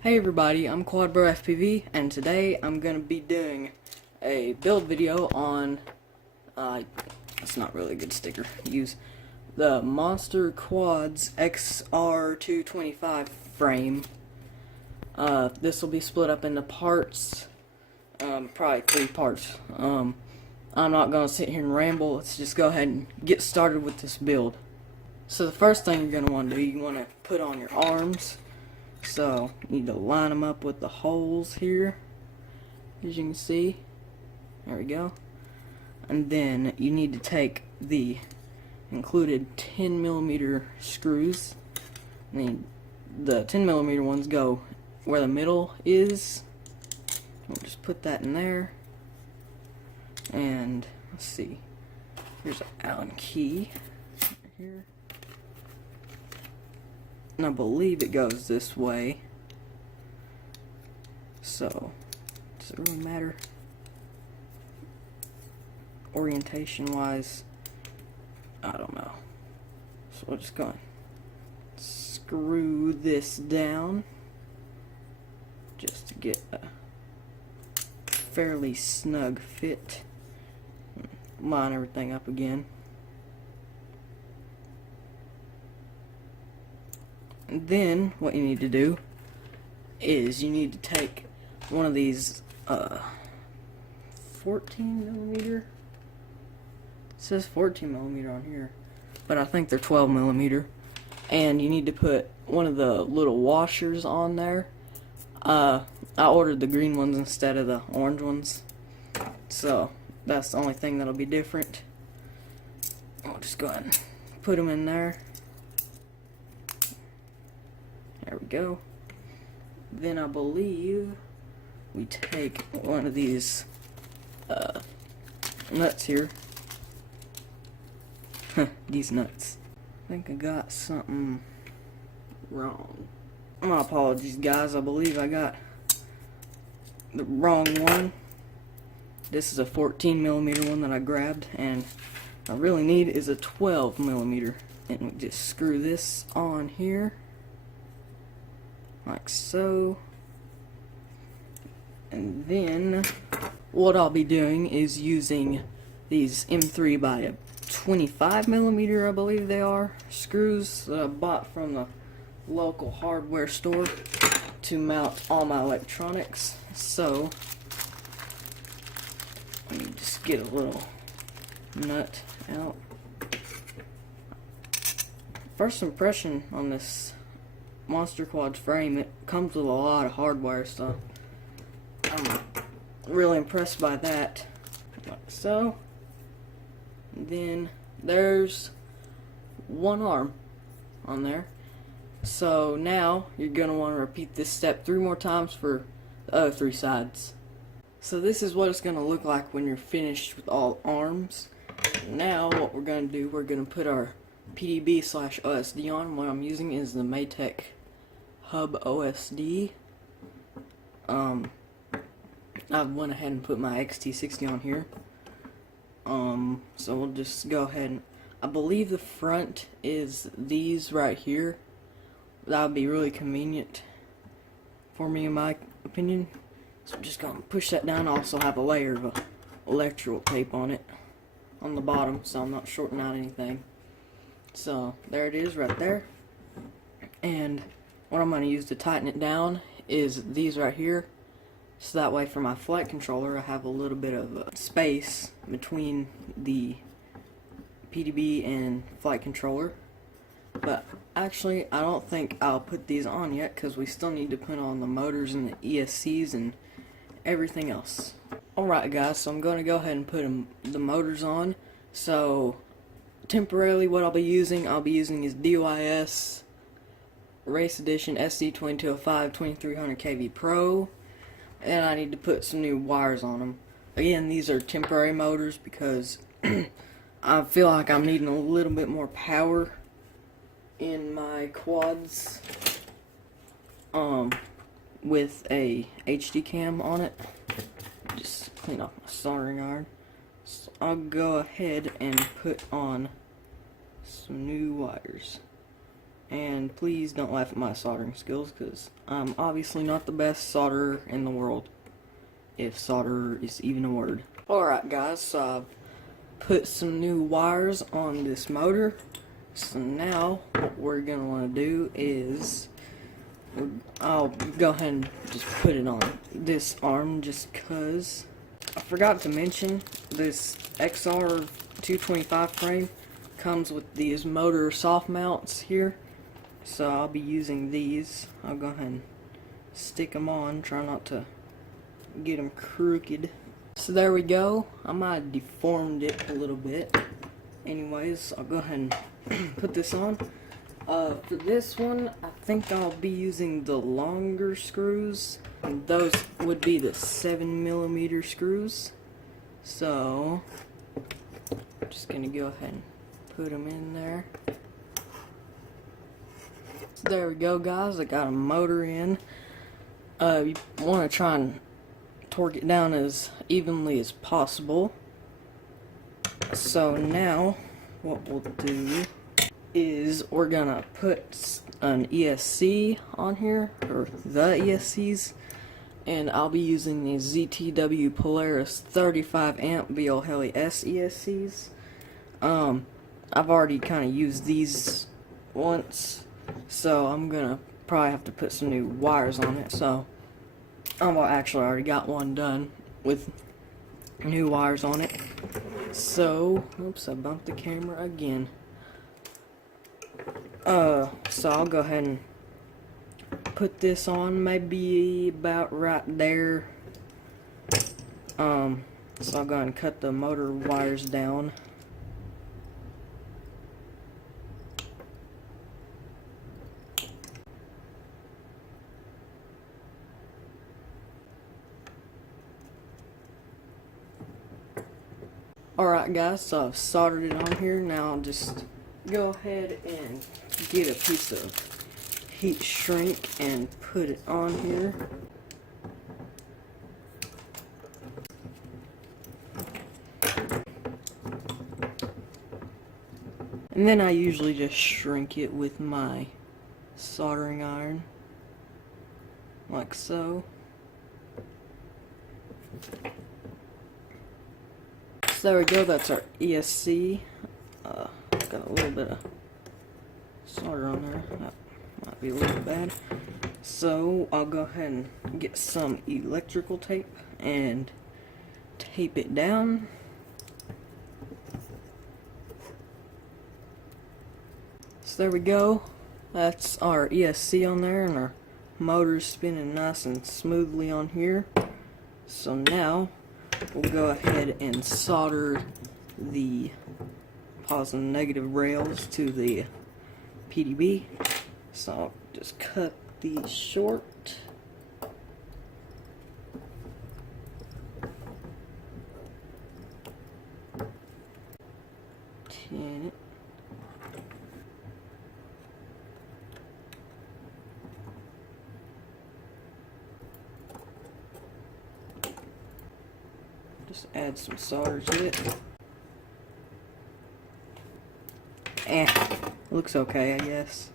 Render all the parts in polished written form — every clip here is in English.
Hey everybody, I'm QuadBro FPV, and today I'm going to be doing a build video on, it's not really a good sticker to use, the MonsterQuads XR225 frame. This will be split up into parts, probably 3 parts. I'm not going to sit here and ramble, let's just go ahead and get started with this build. So the first thing you're going to want to do, you want to put on your arms. So, you need to line them up with the holes here, as you can see. There we go. And then you need to take the included 10mm screws. And the 10mm ones go where the middle is. We'll just put that in there. And, let's see. Here's an Allen key right here. And I believe it goes this way. So, does it really matter? Orientation wise, I don't know. So we'll just go and screw this down just to get a fairly snug fit. Line everything up again. And then, what you need to do is you need to take one of these 14mm. It says 14mm on here, but I think they're 12mm. And you need to put one of the little washers on there. I ordered the green ones instead of the orange ones, so that's the only thing that'll be different. I'll just go ahead and put them in there. There we go. Then I believe we take one of these nuts here. These nuts. I think I got something wrong. My apologies, guys. I believe I got the wrong one. This is a 14mm one that I grabbed, and what I really need is a 12mm. And we just screw this on here. Like so. And then what I'll be doing is using these M3 by 25mm, I believe they are, screws that I bought from the local hardware store to mount all my electronics. So let me just get a little nut out. First impression on this MonsterQuads frame, it comes with a lot of hardware stuff. I'm really impressed by that. Like so. And then there's one arm on there. So now you're going to want to repeat this step 3 more times for the other 3 sides. So this is what it's going to look like when you're finished with all arms. Now what we're going to do, we're going to put our PDB/OSD on. What I'm using is the Maytech Hub OSD. I went ahead and put my XT60 on here. So we'll just go ahead and, I believe the front is these right here. That would be really convenient for me in my opinion. So I'm just going to push that down. I also have a layer of electrical tape on it on the bottom, so I'm not shorting out anything. So there it is right there. And what I'm going to use to tighten it down is these right here. So that way for my flight controller I have a little bit of space between the PDB and flight controller. But actually I don't think I'll put these on yet because we still need to put on the motors and the ESCs and everything else. Alright guys, so I'm going to go ahead and put the motors on. So temporarily what I'll be using is DYS Race Edition SD2205 2300 kV Pro, and I need to put some new wires on them. Again, these are temporary motors because I feel like I'm needing a little bit more power in my quads with a HD cam on it. Just clean off my soldering iron. So I'll go ahead and put on some new wires. And please don't laugh at my soldering skills, because I'm obviously not the best solderer in the world, if solderer is even a word. Alright guys, so I've put some new wires on this motor. So now what we're going to want to do is, I'll go ahead and just put it on this arm just because. I forgot to mention, this XR225 frame comes with these motor soft mounts here. So I'll be using these. I'll go ahead and stick them on, try not to get them crooked. So there we go. I might have deformed it a little bit. Anyways, I'll go ahead and put this on. For this one, I think I'll be using the longer screws. And those would be the 7mm screws. So, I'm just going to go ahead and put them in there. So there we go guys, I got a motor in. You want to try and torque it down as evenly as possible. So now, what we'll do is we're gonna put an ESC on here, or the ESCs, and I'll be using the ZTW Polaris 35 amp BL Heli S ESCs. I've already kind of used these once, so I'm gonna probably have to put some new wires on it. So I've actually already got one done with new wires on it. So, oops, I bumped the camera again. So I'll go ahead and put this on, maybe about right there. So I'll go ahead and cut the motor wires down. Alright guys, so I've soldered it on here. Now I'll just go ahead and get a piece of heat shrink and put it on here. And then I usually just shrink it with my soldering iron, like so. So there we go, that's our ESC. Got a little bit of solder on there, that might be a little bad. So I'll go ahead and get some electrical tape and tape it down. So there we go, that's our ESC on there, and our motor's spinning nice and smoothly on here. So now we'll go ahead and solder the positive and negative rails to the PDB. So I'll just cut these short. Tin it. Just add some solder to it. Looks okay, I guess,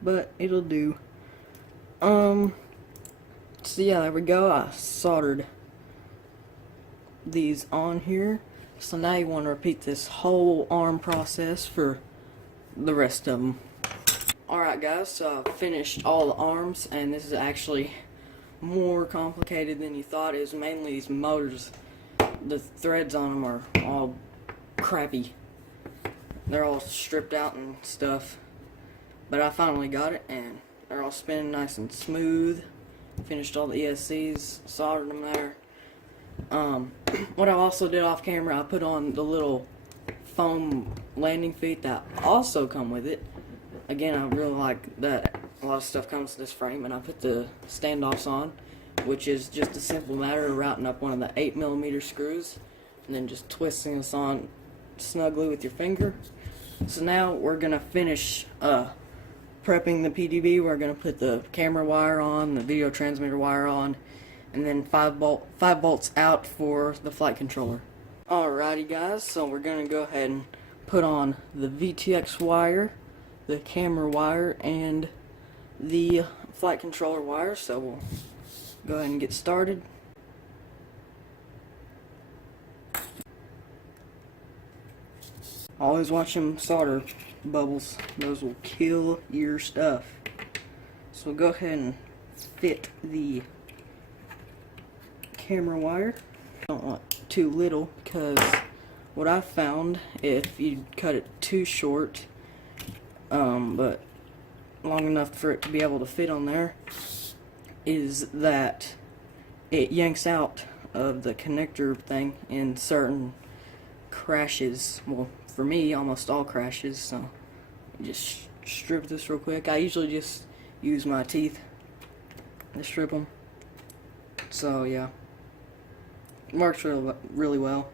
but it'll do. So yeah, there we go. I soldered these on here. So now you want to repeat this whole arm process for the rest of them. Alright guys, so I've finished all the arms, and this is actually more complicated than you thought. It was mainly these motors. The threads on them are all crappy. They're all stripped out and stuff. But I finally got it, and they're all spinning nice and smooth. Finished all the ESCs, soldered them there. What I also did off camera, I put on the little foam landing feet that also come with it. Again, I really like that a lot of stuff comes to this frame, and I put the standoffs on, which is just a simple matter of routing up one of the 8mm screws and then just twisting this on snugly with your finger. So now we're gonna finish prepping the PDB. We're gonna put the camera wire on, the video transmitter wire on, and then 5 volts out for the flight controller. Alrighty guys, so we're gonna go ahead and put on the VTX wire the camera wire and the flight controller wire, so we'll go ahead and get started. Always watch them solder bubbles, those will kill your stuff. So we'll go ahead and fit the camera wire. Don't want too little, because what I've found, if you cut it too short, but long enough for it to be able to fit on there, is that it yanks out of the connector thing in certain crashes. Well, for me, almost all crashes. So just strip this real quick. I usually just use my teeth to strip them. So yeah, it works really well.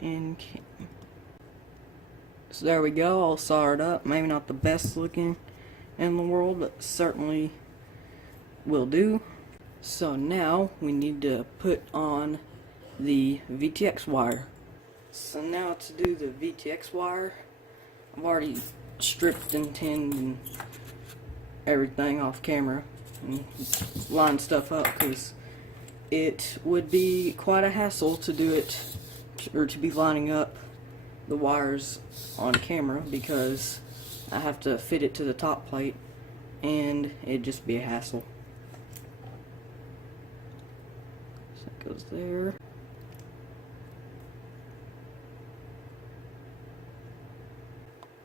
And so there we go, all soldered up. Maybe not the best looking in the world, but certainly will do. So now we need to put on the VTX wire. So now to do the VTX wire, I've already stripped and tinned and everything off camera and lined stuff up, because it would be quite a hassle to do it, or to be lining up the wires on camera, because I have to fit it to the top plate and it'd just be a hassle. So it goes there.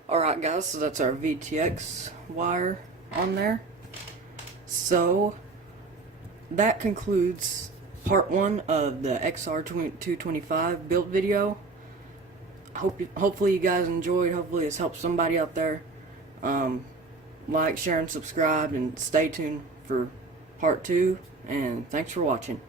Alright guys, so that's our VTX wire on there. So that concludes part 1 of the XR225 build video. Hopefully you guys enjoyed. Hopefully it's helped somebody out there. Like, share, and subscribe, and stay tuned for part 2. And thanks for watching.